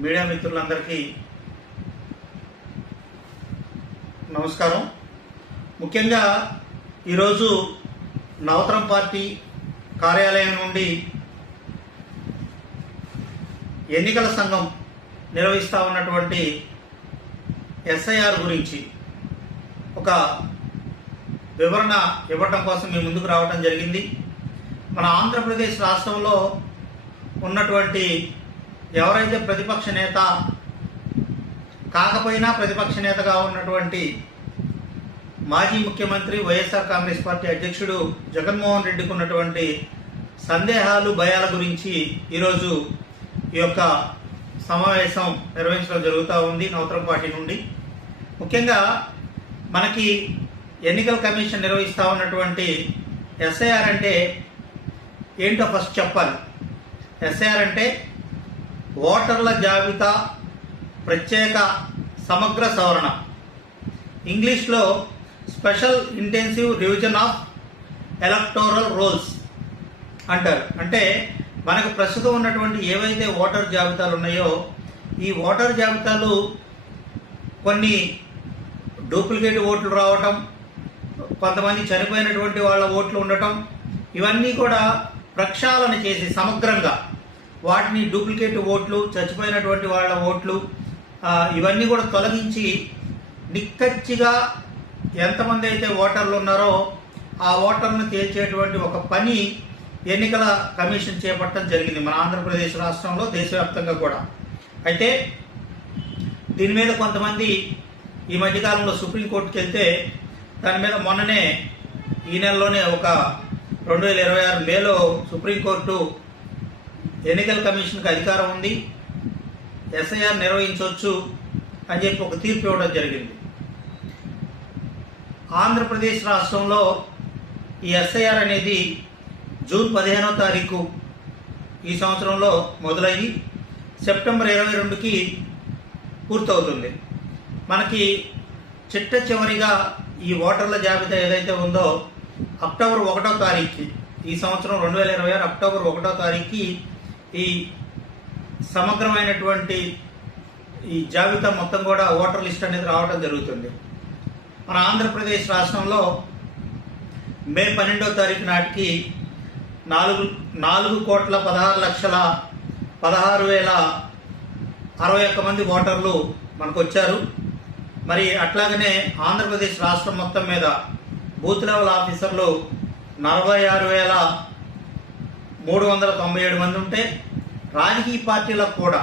Media మిత్రులందరికీ నమస్కారం. ముఖ్యంగా ఈరోజు నవతరం పార్టీ కార్యాలయం నుండి ఎన్నికల సంఘం నిర్వహిస్తూ ఉన్నటువంటి ఎస్ఐఆర్ గురించి ఒక వివరణ ఇవ్వటం కోసం మీ ముందుకు రావడం జరిగింది. మన ఆంధ్రప్రదేశ్ రాష్ట్రంలో ఉన్నటువంటి ఎవరైతే ప్రతిపక్ష నేత కాకపోయినా ప్రతిపక్ష నేతగా ఉన్నటువంటి మాజీ ముఖ్యమంత్రి వైఎస్ఆర్ కాంగ్రెస్ పార్టీ అధ్యక్షుడు జగన్మోహన్ రెడ్డికి ఉన్నటువంటి సందేహాలు భయాల గురించి ఈరోజు ఈ యొక్క సమావేశం నిర్వహించడం జరుగుతూ ఉంది నవతరం పార్టీ నుండి. ముఖ్యంగా మనకి ఎన్నికల కమిషన్ నిర్వహిస్తూ ఉన్నటువంటి ఎస్ఐఆర్ అంటే ఏంటో ఫస్ట్ చెప్పాలి. ఎస్ఐఆర్ అంటే ఓటర్ల జాబితా ప్రత్యేక సమగ్ర సవరణ, ఇంగ్లీష్లో special intensive revision of electoral rolls అంటారు. అంటే మనకు ప్రస్తుతం ఉన్నటువంటి ఏవైతే ఓటర్ జాబితాలు ఉన్నాయో ఈ ఓటర్ జాబితాలు కొన్ని డూప్లికేట్ ఓట్లు రావటం, కొంతమంది చనిపోయినటువంటి వాళ్ళ ఓట్లు ఉండటం, ఇవన్నీ కూడా ప్రక్షాళన చేసి సమగ్రంగా వాటిని డూప్లికేట్ ఓట్లు, చచ్చిపోయినటువంటి వాళ్ళ ఓట్లు ఇవన్నీ కూడా తొలగించి నిక్కచ్చిగా ఎంతమంది అయితే ఓటర్లు ఉన్నారో ఆ ఓటర్ను తేల్చేటువంటి ఒక పని ఎన్నికల కమిషన్ చేపట్టడం జరిగింది మన ఆంధ్రప్రదేశ్ రాష్ట్రంలో, దేశవ్యాప్తంగా కూడా. అయితే దీని మీద కొంతమంది ఈ మధ్యకాలంలో సుప్రీంకోర్టుకి వెళ్తే దాని మీద మొన్ననే ఈ నెలలోనే ఒక 2026 మేలో సుప్రీంకోర్టు ఎన్నికల కమిషన్కి అధికారం ఉంది, ఎస్ఐఆర్ నిర్వహించవచ్చు అని చెప్పి ఒక తీర్పు ఇవ్వడం జరిగింది. ఆంధ్రప్రదేశ్ రాష్ట్రంలో ఈ ఎస్ఐఆర్ అనేది జూన్ 15వ తారీఖు ఈ సంవత్సరంలో మొదలయ్యి సెప్టెంబర్ 22కి పూర్తవుతుంది. మనకి చిట్ట చివరిగా ఈ ఓటర్ల జాబితా ఏదైతే ఉందో అక్టోబర్ 1వ తారీఖుకి ఈ సంవత్సరం 2026 అక్టోబర్ 1వ తారీఖుకి ఈ సమగ్రమైనటువంటి ఈ జాబితా మొత్తం కూడా ఓటర్ లిస్ట్ అనేది రావడం జరుగుతుంది. మన ఆంధ్రప్రదేశ్ రాష్ట్రంలో మే 12వ తారీఖు నాటికి 4,16,16,061 మంది ఓటర్లు మనకు వచ్చారు. మరి అట్లాగనే ఆంధ్రప్రదేశ్ రాష్ట్రం మొత్తం మీద బూత్ లెవెల్ ఆఫీసర్లు 46,397 మంది ఉంటే రాజకీయ పార్టీలకు కూడా